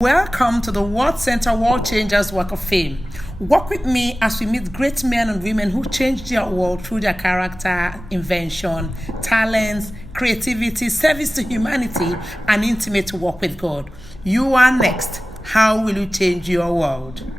Welcome to the World Center World Changers Walk of Fame. Walk with me as we meet great men and women who changed their world through their character, invention, talents, creativity, service to humanity, and intimate walk with God. You are next. How will you change your world?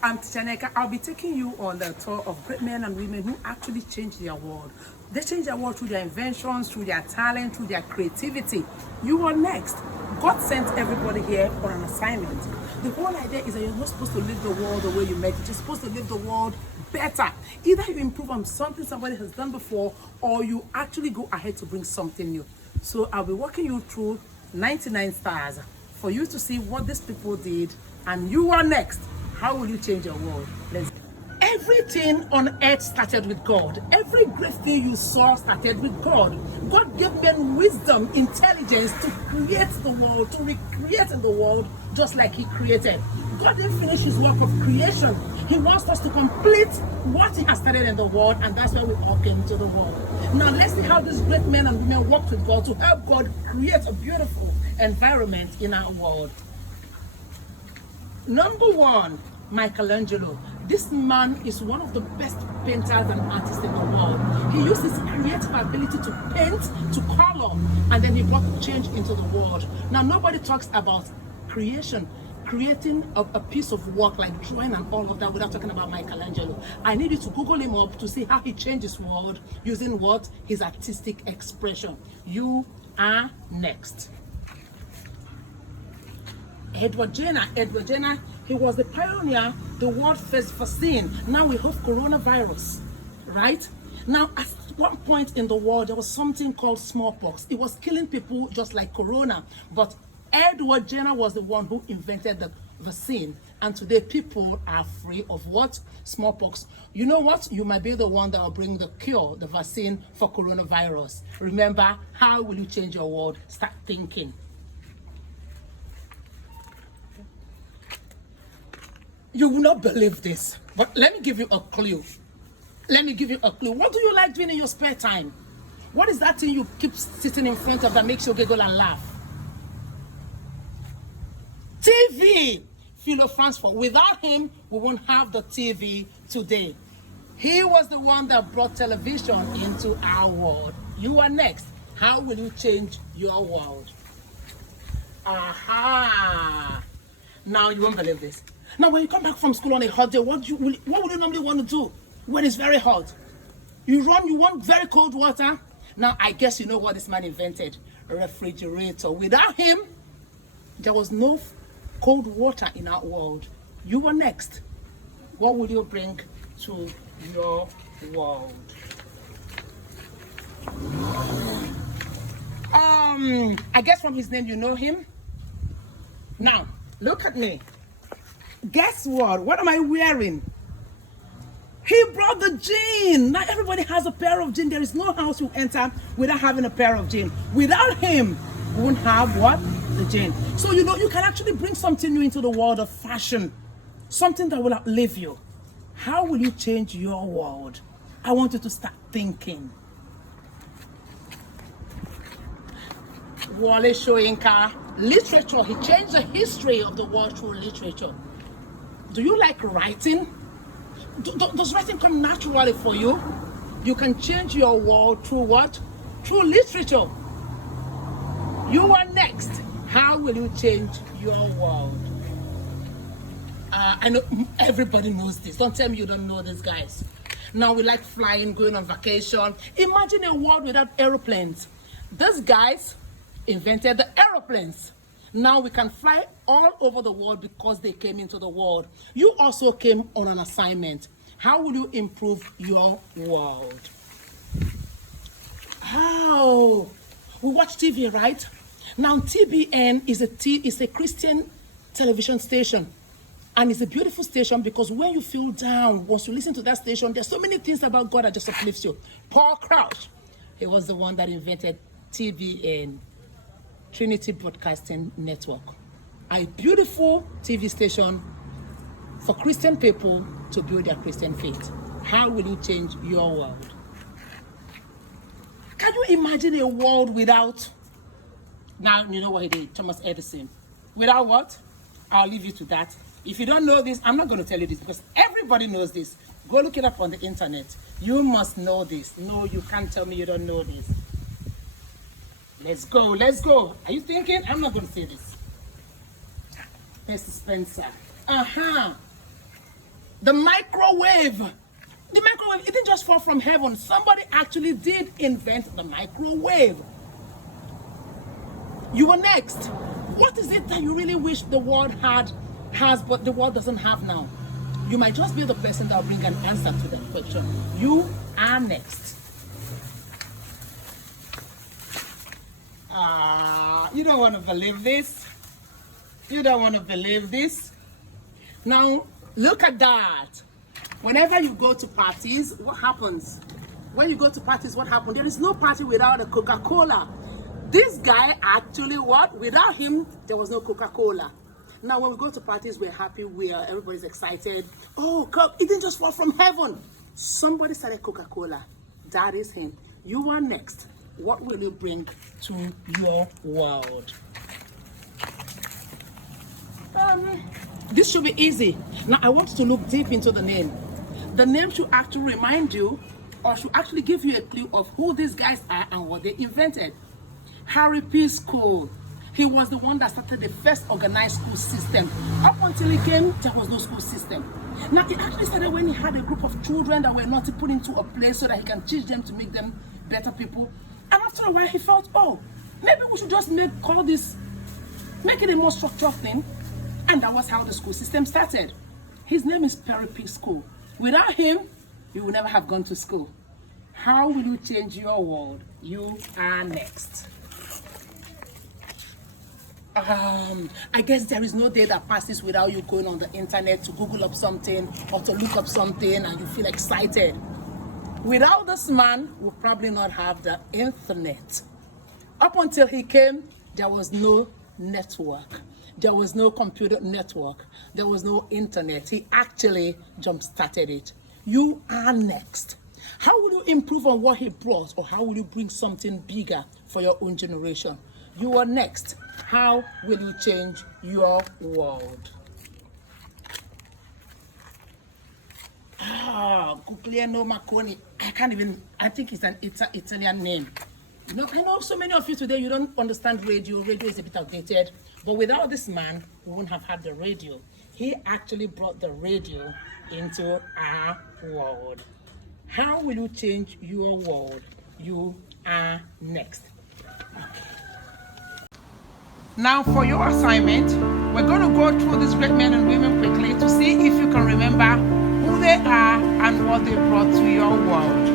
I'm Tichaneka. I'll be taking you on the tour of great men and women who actually changed their world. They changed their world through their inventions, through their talent, through their creativity. You are next. God sent everybody here on an assignment. The whole idea is that you're not supposed to live the world the way you met it. You're supposed to live the world better. Either you improve on something somebody has done before, or you actually go ahead to bring something new. So I'll be walking you through 99 stars for you to see what these people did, and you are next. How will you change your world? Let's go. Everything on earth started with God. Every great thing you saw started with God. God gave men wisdom, intelligence to create the world, to recreate in the world just like He created. God didn't finish His work of creation. He wants us to complete what He has started in the world, and that's why we all came into the world. Now let's see how these great men and women worked with God to help God create a beautiful environment in our world. Number one, Michelangelo. This man is one of the best painters and artists in the world. He used his creative ability to paint, to color, and then he brought change into the world. Now, nobody talks about creation, creating a piece of work like drawing and all of that without talking about Michelangelo. I need you to Google him up to see how he changed his world using what? His artistic expression. You are next. Edward Jenner, he was the pioneer, the world first vaccine. Now we have coronavirus, right? Now, at one point in the world, there was something called smallpox. It was killing people just like corona. But Edward Jenner was the one who invented the vaccine. And today, people are free of what? Smallpox. You know what? You might be the one that will bring the cure, the vaccine for coronavirus. Remember, how will you change your world? Start thinking. You will not believe this, but let me give you a clue. What do you like doing in your spare time? What is that thing you keep sitting in front of that makes you giggle and laugh? TV. Philo Francois. Without him, we won't have the TV today. He was the one that brought television into our world. You are next. How will you change your world? Aha! Now you won't believe this. Now, when you come back from school on a hot day, what would you normally want to do when it's very hot? You want very cold water? Now, I guess you know what this man invented, a refrigerator. Without him, there was no cold water in our world. You were next. What will you bring to your world? I guess from his name you know him. Now, look at me. Guess what? What am I wearing? He brought the jean. Now everybody has a pair of jeans. There is no house you enter without having a pair of jeans. Without him, we won't have what? The jean. So you know you can actually bring something new into the world of fashion. Something that will outlive you. How will you change your world? I want you to start thinking. Wale Soyinka, literature. He changed the history of the world through literature. Do you like writing? Does writing come naturally for you? You can change your world through what? Through literature. You are next. How will you change your world? I know everybody knows this. Don't tell me you don't know this, guys. Now we like flying, going on vacation. Imagine a world without aeroplanes. These guys invented the aeroplanes. Now we can fly all over the world because they came into the world. You also came on an assignment. How will you improve your world? How? We watch TV, right? Now TBN is a Christian television station. And it's a beautiful station because when you feel down, once you listen to that station, there's so many things about God that just uplifts you. Paul Crouch, he was the one that invented TBN. Trinity Broadcasting Network, a beautiful TV station for Christian people to build their Christian faith. How will you change your world? Can you imagine a world without, now you know what he did, Thomas Edison. Without what? I'll leave you to that. If you don't know this, I'm not going to tell you this because everybody knows this. Go look it up on the internet. You must know this. No, you can't tell me you don't know this. Let's go, let's go. Are you thinking? I'm not going to say this. Percy Spencer. The microwave. The microwave, it didn't just fall from heaven. Somebody actually did invent the microwave. You were next. What is it that you really wish the world has, but the world doesn't have now? You might just be the person that will bring an answer to that question. You are next. You don't want to believe this. You don't want to believe this. Now, look at that. Whenever you go to parties, what happens? When you go to parties, what happens? There is no party without a Coca-Cola. This guy actually, what? Without him, there was no Coca-Cola. Now, when we go to parties, we're happy, everybody's excited. Oh, it didn't just fall from heaven. Somebody started Coca-Cola. That is him. You are next. What will you bring to your world? This should be easy. Now, I want you to look deep into the name. The name should actually remind you, or should actually give you a clue of who these guys are and what they invented. Harry P. School. He was the one that started the first organized school system. Up until he came, there was no school system. Now, it actually started when he had a group of children that were not put into a place so that he can teach them to make them better people. And after a while, he felt, oh, maybe we should just make it a more structured thing. And that was how the school system started. His name is Harry P. School. Without him, you would never have gone to school. How will you change your world? You are next. I guess there is no day that passes without you going on the internet to Google up something or to look up something and you feel excited. Without this man, we'll probably not have the internet. Up until he came, there was no network. There was no computer network. There was no internet. He actually jump-started it. You are next. How will you improve on what he brought, or how will you bring something bigger for your own generation? You are next. How will you change your world? Guglielmo Marconi. I think it's an Italian name. You know, I know so many of you today, you don't understand radio. Radio is a bit outdated. But without this man, we wouldn't have had the radio. He actually brought the radio into our world. How will you change your world? You are next. Okay. Now for your assignment, we're going to go through these great men and women quickly to see if you can remember who they are and what they brought to your world.